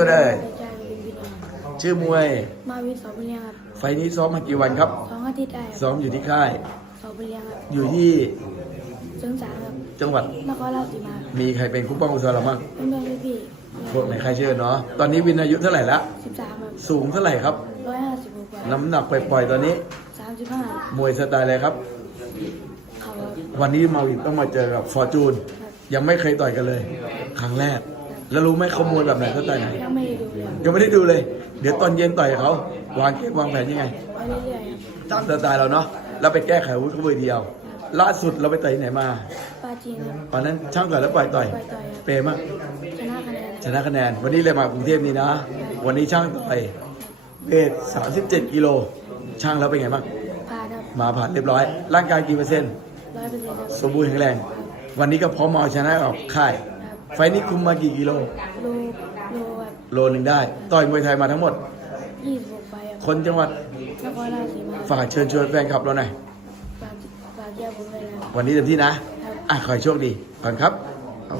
ก็ได้กระจายเป็นพี่น้องชื่อมวย มาวิทย์สอบบุญเรียงครับไฟล์นี้ซ้อมมากี่วันครับ สองอาทิตย์ได้คซ้รับอมอยู่ที่ค่าย สอบบุญเรียงครับอยู่ที่เสริมสามครับจังหวัด นครราชสีมามีใครเป็นคู่ป้องคู่ซ้อมเราบ้างเพื่อนๆพี่พวกไหนใครเชื่อเนาะ ตอนนี้วินอายุเท่าไหร่ละสิบสามครับสูงเท่าไหร่ครับ ร้อยห้าสิบกว่าน้ำหนักปล่อยๆตอนนี้ สามสิบห้ามวยสไตล์อะไรครับ เขาครับวันนี้มาวินต้องมาเจอกับฟอร์จูน ยังไม่เคยต่อยกันเลย ครั้งแรก แล้วรู้ไหมเขามวยแบบไหนสไตล์ไหนยังไม่ได้ดูเลยครับยังไม่ได้ดูเลย เดี๋ยวตอนเย็นต่อยกับเขาวางเกมวางแผนยังไงไปเรื่อยๆครับตามสไตล์เราเนาะแล้วไปแก้ไขอาวุ้นเขาเบอร์เดียว ล่าสุดเราไปต่อยที่ไหนมาปาจีนครับตอนนั้นช่างต่อยแล้วปล่อยต่อย ไปต่อยครับเปรมากชนะคะแนนชนะคะแนน วันนี้เลยมากรุงเทพนี่นะ วันนี้ช่างต่อยเวท37กิโลช่างแล้วเป็นไงบ้างพาครับมาผ่านเรียบร้อย ร่างกายกี่เปอร์เซ็นต์ร้อยเปอร์เซ็นต์ครับสมบูรณ์แข็งแรง วันนี้ก็พร้อมมาเอาชนะกับค่ายครับ ไฟล์นี้คุมมากี่กิโล โลโลแบบโลหนึ่งได้ ต่อยมวยไทยมาทั้งหมด ยี่สิบหกไปครับคนจังหวัดนครราชสีมาฝากเชิญชวนแฟนคลับเราหน่อย ฝากฝากแก้ผมเลยนะครับวันนี้เต็มที่นะ อะขอให้โชคดีก่อนครับ